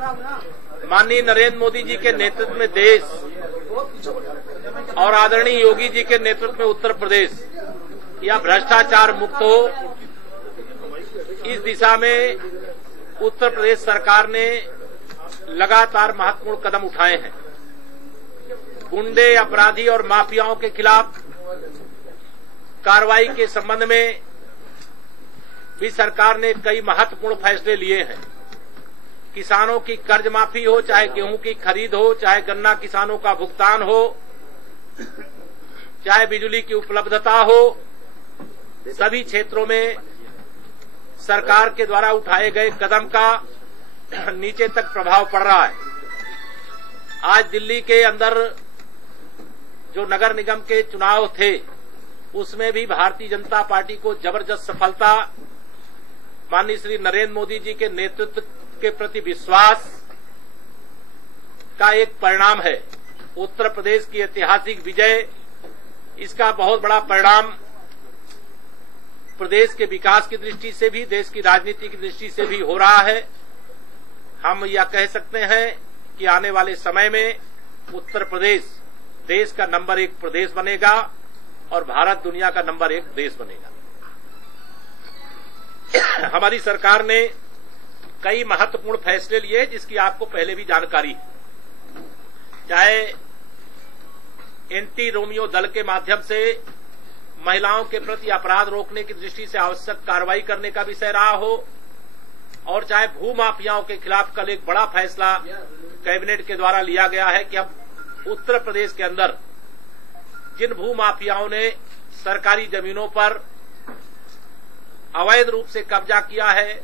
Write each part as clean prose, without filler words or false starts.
माननीय नरेंद्र मोदी जी के नेतृत्व में देश और आदरणीय योगी जी के नेतृत्व में उत्तर प्रदेश या भ्रष्टाचार मुक्त हो, इस दिशा में उत्तर प्रदेश सरकार ने लगातार महत्वपूर्ण कदम उठाए हैं। गुंडे, अपराधी और माफियाओं के खिलाफ कार्रवाई के संबंध में भी सरकार ने कई महत्वपूर्ण फैसले लिए हैं। किसानों की कर्ज माफी हो, चाहे गेहूं की खरीद हो, चाहे गन्ना किसानों का भुगतान हो, चाहे बिजली की उपलब्धता हो, सभी क्षेत्रों में सरकार के द्वारा उठाए गए कदम का नीचे तक प्रभाव पड़ रहा है। आज दिल्ली के अंदर जो नगर निगम के चुनाव थे, उसमें भी भारतीय जनता पार्टी को जबरदस्त सफलता, माननीय श्री नरेंद्र मोदी जी के नेतृत्व के प्रति विश्वास का एक परिणाम है। उत्तर प्रदेश की ऐतिहासिक विजय, इसका बहुत बड़ा परिणाम प्रदेश के विकास की दृष्टि से भी, देश की राजनीति की दृष्टि से भी हो रहा है। हम यह कह सकते हैं कि आने वाले समय में उत्तर प्रदेश देश का नंबर 1 प्रदेश बनेगा और भारत दुनिया का नंबर 1 देश बनेगा। हमारी सरकार ने कई महत्वपूर्ण फैसले लिए जिसकी आपको पहले भी जानकारी है। चाहे एंटी रोमियो दल के माध्यम से महिलाओं के प्रति अपराध रोकने की दृष्टि से आवश्यक कार्रवाई करने का विषय रहा हो, और चाहे भूमाफियाओं के खिलाफ कल एक बड़ा फैसला कैबिनेट के द्वारा लिया गया है कि अब उत्तर प्रदेश के अंदर जिन भूमाफियाओं ने सरकारी जमीनों पर अवैध रूप से कब्जा किया है,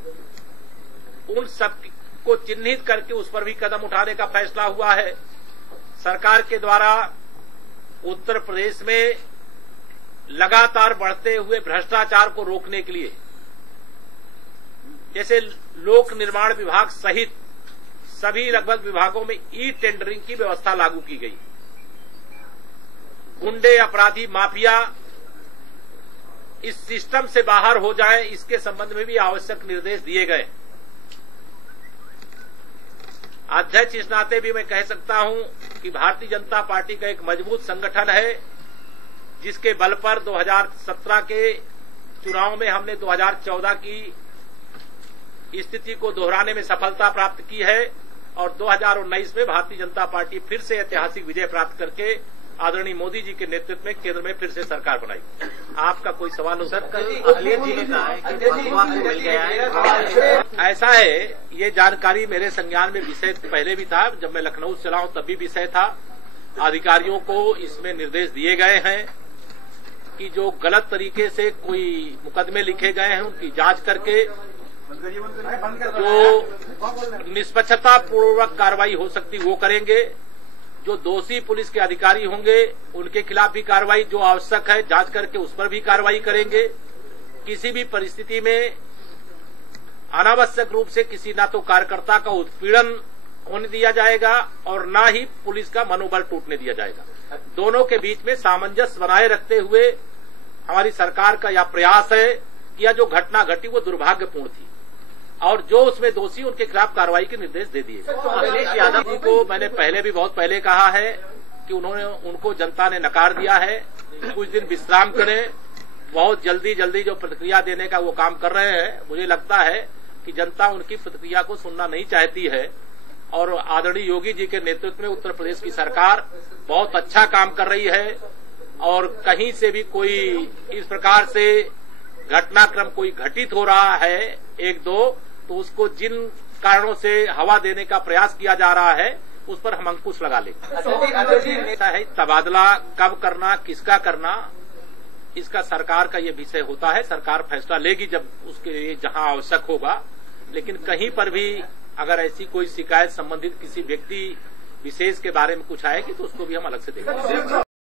उन सब को चिन्हित करके उस पर भी कदम उठाने का फैसला हुआ है। सरकार के द्वारा उत्तर प्रदेश में लगातार बढ़ते हुए भ्रष्टाचार को रोकने के लिए, जैसे लोक निर्माण विभाग सहित सभी लगभग विभागों में ई टेंडरिंग की व्यवस्था लागू की गई। गुंडे, अपराधी, माफिया इस सिस्टम से बाहर हो जाए, इसके संबंध में भी आवश्यक निर्देश दिए गए। अध्यक्ष इस नाते भी मैं कह सकता हूं कि भारतीय जनता पार्टी का एक मजबूत संगठन है, जिसके बल पर 2017 के चुनाव में हमने 2014 की स्थिति को दोहराने में सफलता प्राप्त की है, और 2019 में भारतीय जनता पार्टी फिर से ऐतिहासिक विजय प्राप्त करके आदरणीय मोदी जी के नेतृत्व में केंद्र में फिर से सरकार बनाई। आपका कोई सवाल हो? सर, अखिलेश जी ने कहा है कि बसपा को मिल गया है। ऐसा है, ये जानकारी मेरे संज्ञान में विषय पहले भी था, जब मैं लखनऊ से चला हूं तब भी विषय था। अधिकारियों को इसमें निर्देश दिए गए हैं कि जो गलत तरीके से कोई मुकदमे लिखे गए हैं उनकी जांच करके जो निष्पक्षता पूर्वक कार्रवाई हो सकती वो करेंगे। जो दोषी पुलिस के अधिकारी होंगे उनके खिलाफ भी कार्रवाई जो आवश्यक है जांच करके उस पर भी कार्रवाई करेंगे। किसी भी परिस्थिति में अनावश्यक रूप से किसी ना तो कार्यकर्ता का उत्पीड़न होने दिया जाएगा और ना ही पुलिस का मनोबल टूटने दिया जाएगा। दोनों के बीच में सामंजस्य बनाए रखते हुए हमारी सरकार का यह प्रयास है कि यह जो घटना घटी वो दुर्भाग्यपूर्ण थी और जो उसमें दोषी उनके खिलाफ कार्रवाई के निर्देश दे दिए। अखिलेश यादव जी को मैंने पहले भी बहुत पहले कहा है कि उनको जनता ने नकार दिया है, कुछ दिन विश्राम करें। बहुत जल्दी जो प्रतिक्रिया देने का वो काम कर रहे हैं। मुझे लगता है कि जनता उनकी प्रतिक्रिया को सुनना नहीं चाहती है, और आदरणीय योगी जी के नेतृत्व में उत्तर प्रदेश की सरकार बहुत अच्छा काम कर रही है, और कहीं से भी कोई इस प्रकार से घटनाक्रम कोई घटित हो रहा है एक दो, तो उसको जिन कारणों से हवा देने का प्रयास किया जा रहा है उस पर हम अंकुश लगा लेंगे। है तबादला कब करना, किसका करना, इसका सरकार का ये विषय होता है। सरकार फैसला लेगी जब उसके लिए जहां आवश्यक होगा। लेकिन कहीं पर भी अगर ऐसी कोई शिकायत संबंधित किसी व्यक्ति विशेष के बारे में कुछ आएगी तो उसको भी हम अलग से देखेंगे।